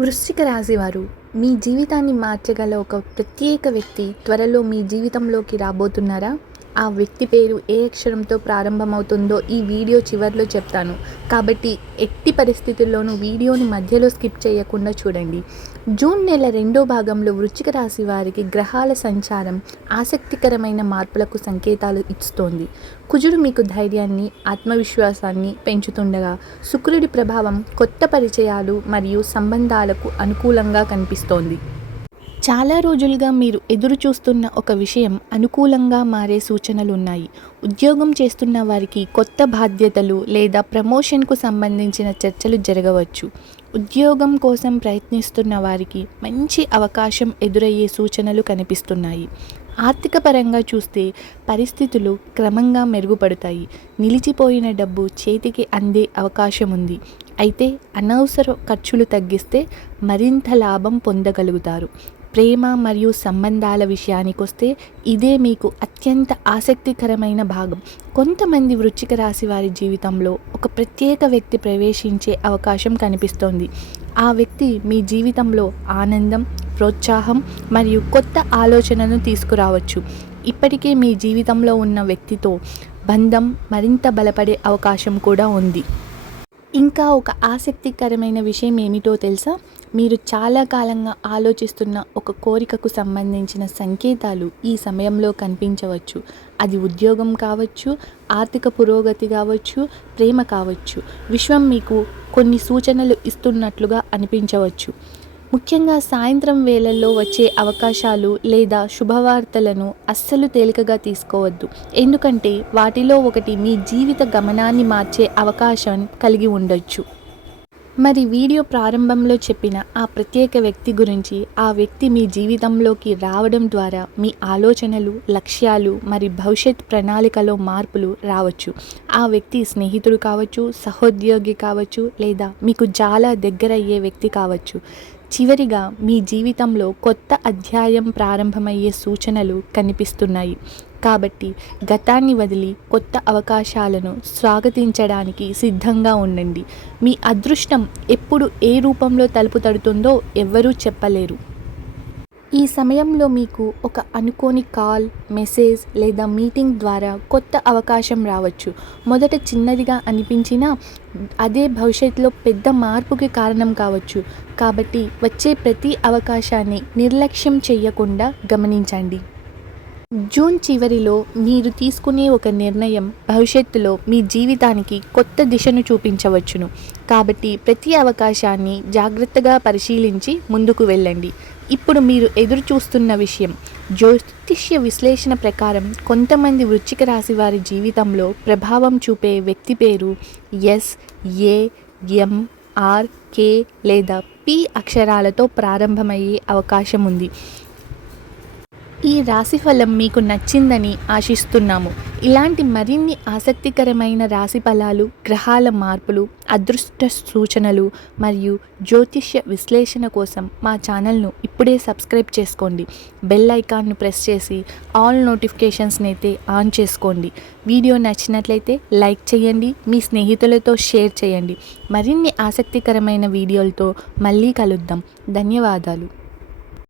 వృశ్చిక రాశివారు మీ జీవితాన్ని మార్చగల ఒక ప్రత్యేక వ్యక్తి త్వరలో మీ జీవితంలోకి రాబోతున్నారా? ఆ వ్యక్తి పేరు ఏ అక్షరంతో ప్రారంభమవుతుందో ఈ వీడియో చివర్లో చెప్తాను. కాబట్టి ఎట్టి పరిస్థితుల్లోనూ వీడియోని మధ్యలో స్కిప్ చేయకుండా చూడండి. జూన్ నెల రెండో భాగంలో వృశ్చిక రాశి వారికి గ్రహాల సంచారం ఆసక్తికరమైన మార్పులకు సంకేతాలు ఇస్తోంది. కుజుడు మీకు ధైర్యాన్ని, ఆత్మవిశ్వాసాన్ని పెంచుతుండగా శుక్రుడి ప్రభావం కొత్త పరిచయాలు మరియు సంబంధాలకు అనుకూలంగా కనిపిస్తోంది. చాలా రోజులుగా మీరు ఎదురు చూస్తున్న ఒక విషయం అనుకూలంగా మారే సూచనలున్నాయి. ఉద్యోగం చేస్తున్న వారికి కొత్త బాధ్యతలు లేదా ప్రమోషన్కు సంబంధించిన చర్చలు జరగవచ్చు. ఉద్యోగం కోసం ప్రయత్నిస్తున్న వారికి మంచి అవకాశం ఎదురయ్యే సూచనలు కనిపిస్తున్నాయి. ఆర్థిక పరంగా చూస్తే పరిస్థితులు క్రమంగా మెరుగుపడతాయి. నిలిచిపోయిన డబ్బు చేతికి అందే అవకాశం ఉంది. అయితే అనవసర ఖర్చులు తగ్గిస్తే మరింత లాభం పొందగలుగుతారు. ప్రేమ మరియు సంబంధాల విషయానికొస్తే ఇదే మీకు అత్యంత ఆసక్తికరమైన భాగం. కొంతమంది వృశ్చిక రాశి వారి జీవితంలో ఒక ప్రత్యేక వ్యక్తి ప్రవేశించే అవకాశం కనిపిస్తోంది. ఆ వ్యక్తి మీ జీవితంలో ఆనందం, ప్రోత్సాహం మరియు కొత్త ఆలోచనను తీసుకురావచ్చు. ఇప్పటికే మీ జీవితంలో ఉన్న వ్యక్తితో బంధం మరింత బలపడే అవకాశం కూడా ఉంది. ఇంకా ఒక ఆసక్తికరమైన విషయం ఏమిటో తెలుసా? మీరు చాలా కాలంగా ఆలోచిస్తున్న ఒక కోరికకు సంబంధించిన సంకేతాలు ఈ సమయంలో కనిపించవచ్చు. అది ఉద్యోగం కావచ్చు, ఆర్థిక పురోగతి కావచ్చు, ప్రేమ కావచ్చు. విశ్వం మీకు కొన్ని సూచనలు ఇస్తున్నట్లుగా అనిపించవచ్చు. ముఖ్యంగా సాయంత్రం వేళల్లో వచ్చే అవకాశాలు లేదా శుభవార్తలను అస్సలు తేలికగా తీసుకోవద్దు. ఎందుకంటే వాటిలో ఒకటి మీ జీవిత గమనాన్ని మార్చే అవకాశం కలిగి ఉండొచ్చు. మరి వీడియో ప్రారంభంలో చెప్పిన ఆ ప్రత్యేక వ్యక్తి గురించి, ఆ వ్యక్తి మీ జీవితంలోకి రావడం ద్వారా మీ ఆలోచనలు, లక్ష్యాలు మరియు భవిష్యత్ ప్రణాళికలో మార్పులు రావచ్చు. ఆ వ్యక్తి స్నేహితుడు కావచ్చు, సహోద్యోగి కావచ్చు, లేదా మీకు చాలా దగ్గరయ్యే వ్యక్తి కావచ్చు. చివరిగా మీ జీవితంలో కొత్త అధ్యాయం ప్రారంభమయ్యే సూచనలు కనిపిస్తున్నాయి. కాబట్టి గతాన్ని వదిలి కొత్త అవకాశాలను స్వాగతించడానికి సిద్ధంగా ఉండండి. మీ అదృష్టం ఎప్పుడు ఏ రూపంలో తలుపు తడుతుందో ఎవ్వరూ చెప్పలేరు. ఈ సమయంలో మీకు ఒక అనుకోని కాల్, మెసేజ్ లేదా మీటింగ్ ద్వారా కొత్త అవకాశం రావచ్చు. మొదట చిన్నదిగా అనిపించినా అదే భవిష్యత్తులో పెద్ద మార్పుకి కారణం కావచ్చు. కాబట్టి వచ్చే ప్రతి అవకాశాన్ని నిర్లక్ష్యం చేయకుండా గమనించండి. జూన్ చివరిలో మీరు తీసుకునే ఒక నిర్ణయం భవిష్యత్తులో మీ జీవితానికి కొత్త దిశను చూపించవచ్చును. కాబట్టి ప్రతి అవకాశాన్ని జాగ్రత్తగా పరిశీలించి ముందుకు వెళ్ళండి. ఇప్పుడు మీరు ఎదురు చూస్తున్న విషయం. జ్యోతిష్య విశ్లేషణ ప్రకారం కొంతమంది వృశ్చిక రాశి వారి జీవితంలో ప్రభావం చూపే వ్యక్తి పేరు ఎస్, ఏ, ఎం, ఆర్, కే లేదా పి అక్షరాలతో ప్రారంభమయ్యే అవకాశం ఉంది. ఈ రాశిఫలం మీకు నచ్చిందని ఆశిస్తున్నాము. ఇలాంటి మరిన్ని ఆసక్తికరమైన రాశి ఫలాలు, గ్రహాల మార్పులు, అదృష్ట సూచనలు మరియు జ్యోతిష్య విశ్లేషణ కోసం మా ఛానల్ను ఇప్పుడే సబ్స్క్రైబ్ చేసుకోండి. బెల్ ఐకాన్ను ప్రెస్ చేసి ఆల్ నోటిఫికేషన్స్ని అయితే ఆన్ చేసుకోండి. వీడియో నచ్చినట్లయితే లైక్ చేయండి, మీ స్నేహితులతో షేర్ చేయండి. మరిన్ని ఆసక్తికరమైన వీడియోలతో మళ్ళీ కలుద్దాం. ధన్యవాదాలు.